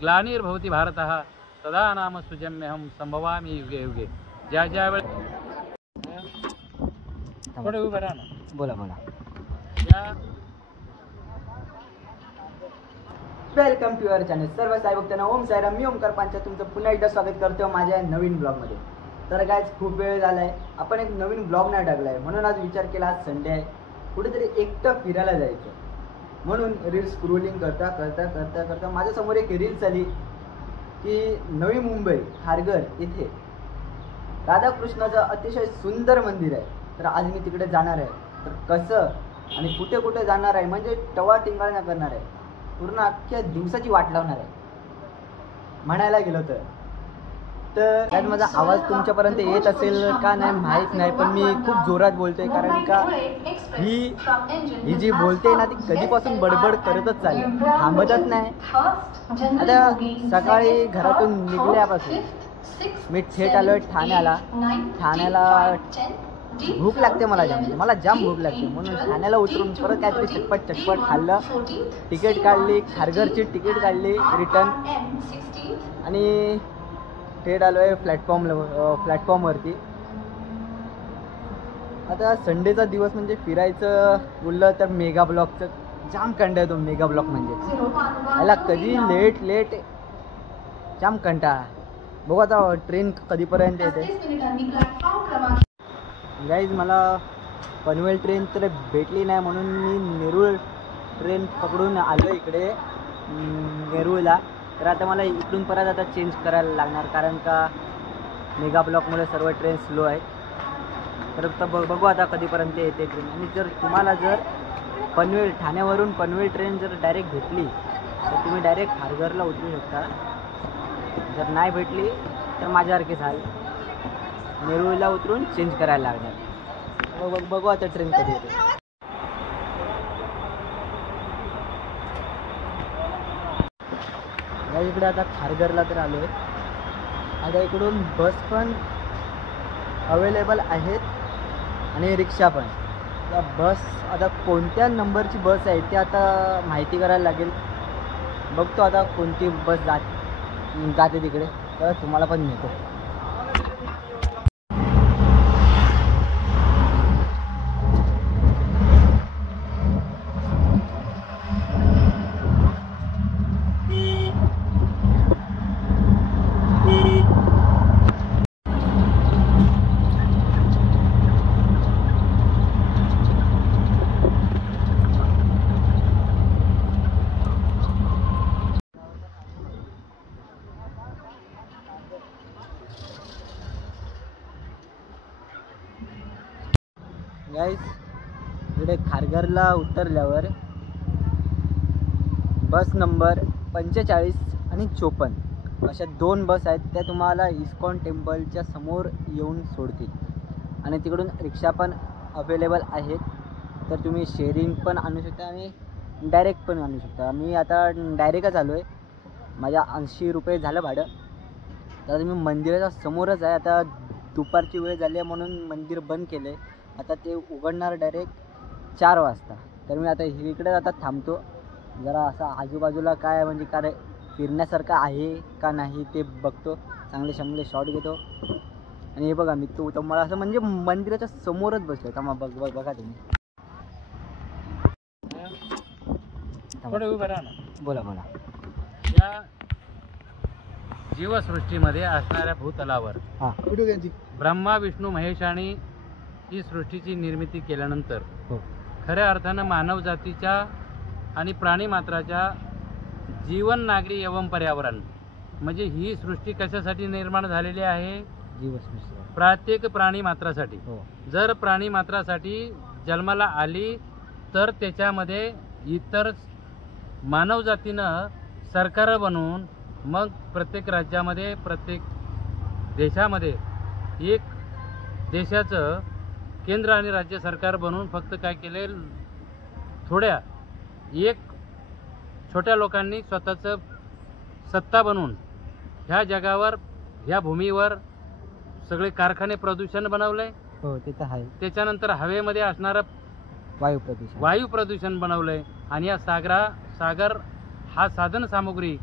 ग्लानिर्भवति भारतः तदा नाम सुजन्म्यहं संभवामि युगे युगे। ज्या ज्या वेळेस थोडे उभे राहा ना, बोला बोला। Welcome to your channel. सर्व साई भक्तांना ओम साईराम, मी ओमकार पांचा तुमचं पुन्हा एकदा स्वागत करतो माझ्या नवीन ब्लॉगमध्ये। तर गाइस खूप वेळ झालाय आपण एक नवीन ब्लॉग नाही टाकलाय, म्हणून आज विचार केला आज संडे आहे कुठेतरी एकटं फिरायला जायचं, म्हणून रील स्क्रोलिंग करता करता करता करता माझ्यासमोर एक रील्स आली की नवी मुंबई खारघर इथे राधाकृष्णाचं अतिशय सुंदर मंदिर आहे। तर आज मी तिकडे जाणार आहे, तर कसं आणि कुठे कुठे जाणार आहे म्हणजे टवा टिंगाळणा करणार आहे, पूर्ण अख्ख्या दिवसाची वाट लावणार आहे म्हणायला गेलो तर आज माझा आवाज तुमच्यापर्यंत येत असेल का नाही माहीत नाही, पण मी खूप जोरात बोलतोय कारण का ही जी बोलते ना ती कधीपासून बडबड करतच चालली, थांबतच नाही। आता सकाळी घरातून निघल्यापासून मी थेट आलोय ठाण्याला भूक लागते मला जाम भूक लागते, म्हणून ठाण्याला उतरून परत काहीतरी चटपट खाल्लं, तिकीट काढली, खारघरची तिकीट काढली रिटर्न आणि थेट आलोय प्लॅटफॉर्मवरती। आता संडेचा दिवस म्हणजे फिरायचं बोललं तर मेगा ब्लॉकचं जाम कंटाळा येतो। मेगा ब्लॉक म्हणजे याला कधी लेट जाम कंटाळा। बघू आता ट्रेन कधीपर्यंत येते। गाईज मला पनवेल ट्रेन तर भेटली नाही, म्हणून मी नेरूळ ट्रेन पकडून आलो इकडे नेरूळला। तर आता मला इकडून परत आता चेंज करायला लागणार कारण का मेगा ब्लॉकमुळे सर्व ट्रेन स्लो आहे। तर बघू आता कधीपर्यंत येते ट्रेन। आणि जर तुम्हाला जर ठाण्यावरून पनवेल ट्रेन जर डायरेक्ट भेटली तर तुम्ही डायरेक्ट खारघरला उतरू शकता, जर नाही भेटली तर माझ्यासारखे झाल नेरूळला उतरून चेंज करायला लागणार। बघू आता ट्रेन कधी येते। इकडे आता खारघरला तर आलो आहे। आता इकडून बस पण अवेलेबल आहेत आणि रिक्षा पण। आता बस आता कोणत्या नंबरची बस आहे ते आता माहिती करायला लागेल, बघतो आता कोणती बस जाते तिकडे, तर तुम्हाला पण नेतो। गाइस इकडे खारघरला उतरल्यावर बस नंबर 45 आणि 54 अशा दोन बस आहेत, त्या तुम्हाला इस्कॉन टेम्पलच्या समोर येऊन सोडतील आणि तिकडून रिक्षा पण अवेलेबल आहेत। तर तुम्ही शेअरिंग पण आणू शकता आणि डायरेक्ट पण आणू शकता। मी आता डायरेक्टच आलो आहे, माझ्या 80 रुपये झालं भाडं। तर मी मंदिराच्या समोरच आहे, आता दुपारची वेळ झाली आहे म्हणून मंदिर बंद केलं आहे, आता ते उघडणार डायरेक्ट 4 वाजता। तर मी आता इकडे आता थांबतो, जरा असं आजूबाजूला काय म्हणजे काय फिरण्यासारखं आहे का नाही ते बघतो, चांगले शॉट घेतो। आणि हे बघा मी तुम्हाला असं म्हणजे मंदिराच्या समोरच बसलो आहे, बघा तुम्ही। थोडे उभे राहा ना, बोला बोला। या जीवसृष्टीमध्ये असणाऱ्या भूतलावर ब्रह्मा विष्णू महेश आणि ही सृष्टीची निर्मिती केल्यानंतर खऱ्या अर्थानं मानव जातीच्या आणि प्राणीमात्राच्या जीवन नागरी एवं पर्यावरण म्हणजे ही सृष्टी कशासाठी निर्माण झालेली आहे? जीवसृष्टी प्रत्येक प्राणीमात्रासाठी। जर प्राणीमात्रासाठी जन्माला आली तर त्याच्यामध्ये इतर मानव जातीनं सरकार बनवून मग प्रत्येक राज्यामध्ये प्रत्येक देशामध्ये एक देशाचं केंद्र आणि राज्य सरकार बनवून फक्त काय केले, थोड्या एक छोट्या लोकांनी स्वतःचं सत्ता बनवून ह्या जगावर ह्या भूमीवर सगळे कारखाने प्रदूषण बनवले। हो ते तर आहे। त्याच्यानंतर हवेमध्ये असणारं वायू प्रदूषण बनवलंय आणि या सागर हा साधन सामुग्री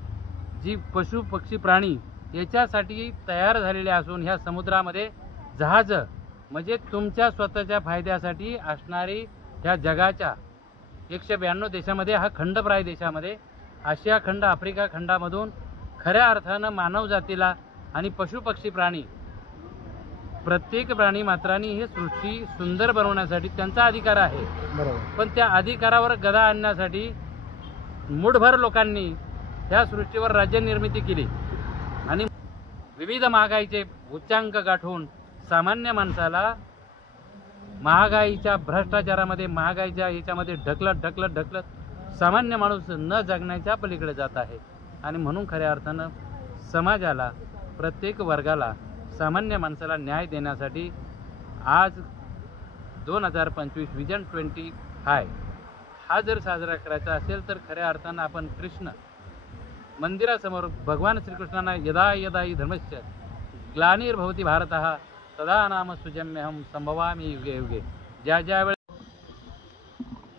जी पशु पक्षी प्राणी याच्यासाठी तयार झालेले असून ह्या समुद्रामध्ये जहाजं म्हणजे तुमच्या स्वतःच्या फायद्यासाठी असणारी ह्या जगाच्या 192 देशामध्ये, हा खंडप्राय देशामध्ये, आशिया खंड, आफ्रिका खंडामधून खऱ्या अर्थानं मानवजातीला आणि पशुपक्षी प्राणी, प्रत्येक प्राणी मात्रांनी ही सृष्टी सुंदर बनवण्यासाठी त्यांचा अधिकार आहे. बरोबर. पण त्या अधिकारावर गदा आणण्यासाठी मूठभर लोकांनी ह्या सृष्टीवर राज्य निर्मिती केली आणि विविध महागाईचे उच्चांक गाठून सामान्य माणसाला महागाईच्या भ्रष्टाचारामध्ये, महागाईच्या याच्यामध्ये ढकलत सामान्य माणूस न जगण्याच्या पलीकडे जात आहे. आणि म्हणून खऱ्या अर्थानं समाजाला, प्रत्येक वर्गाला, सामान्य माणसाला न्याय देण्यासाठी आज 2025 विजन 25 हा जर साजरा करायचा असेल तर खऱ्या अर्थानं आपण कृष्ण मंदिरासमोर भगवान श्रीकृष्णांना यदा यदा हि धर्मस्य ग्लानिर्भवती भारतः तदा नाम सुजम्यहम संभवामी युगे युगे. ज्या वेळेस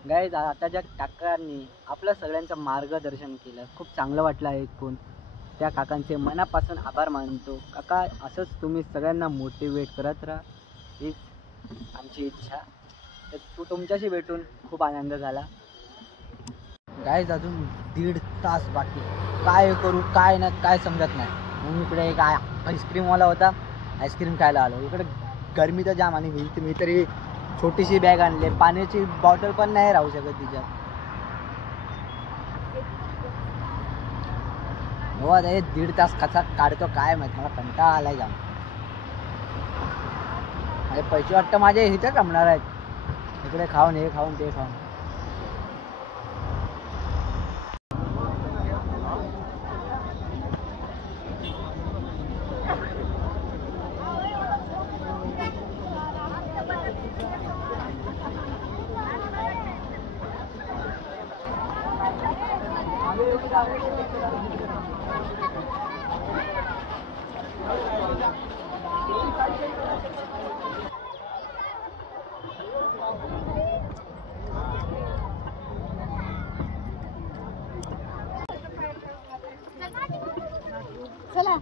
गाईज आता काकांनी आपलं सगळ्यांचं मार्गदर्शन केलं, खूप चांगलं वाटलं ऐकून. त्या काकांचे मनापासून आभार मानतो. काका, असंच तुम्ही सगळ्यांना मोटिवेट करत राहा, हीच आमची इच्छा. तर तुमच्याशी भेटून खूप आनंद झाला. गाईज अजून 1.5 तास बाकी, काय करू काय ना काय समजत नाही. म्हणून इकडे एक आईस्क्रीमवाला होता, आईस्क्रीम खायला आलो. इकडे गरमी तर जाम आणि मी तरी छोटीशी बॅग आणली, पाण्याची बॉटल पण नाही राहू शकत तिच्यात. हो, 1.5 तास कसा काढतो काय माहित, मला कंटाळा आलाय जाम. माझे पैसे वाटतं माझे इथे जमणार आहेत. इकडे खाऊन हे खाऊन ते खाऊन. चला.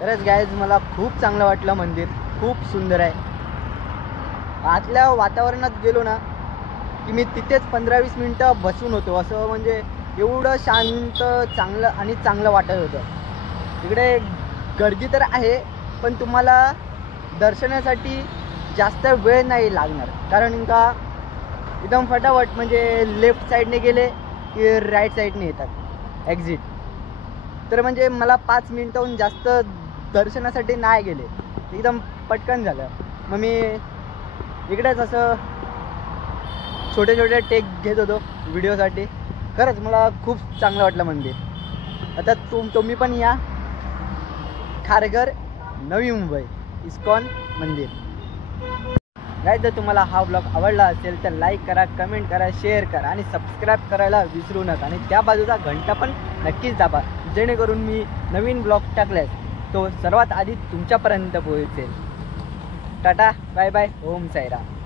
खरंच गाईज मला खूप चांगलं वाटलं मंदिर, खूप सुंदर आहे. आतल्या वातावरणात गेलो ना की मी तिथेच 15-20 मिनटं बसून होतो. असं म्हणजे एवढं शांत चांगलं वाटत होतं. इकडे गर्दी तर आहे, पण तुम्हाला दर्शनासाठी जास्त वेळ नाही लागणार, कारण का एकदम फटाफट म्हणजे लेफ्ट साईडने गेले की राईट साईडने येतात एक्झिट. तर म्हणजे मला 5 मिनटाहून जास्त दर्शनासाठी नाही गेले, एकदम पटकन झालं. मग मी इकडेच असं छोटे टेक घेत होतो व्हिडिओसाठी. खरंच मला खूप चांगलं वाटलं मंदिर. आता तुम्ही पण या खारघर, नवी मुंबई, इस्कॉन मंदिर. गाईज जर तुम्हाला हा ब्लॉग आवडला असेल तर लाईक करा, कमेंट करा, शेअर करा आणि सबस्क्राईब करायला विसरू नका. आणि त्या बाजूचा घंटा पण नक्कीच दाबा, जेणेकरून मी नवीन ब्लॉग टाकल्यास तो सर्वात आधी तुमच्यापर्यंत पोहोचेल. Tata, bye bye, Om Sairam.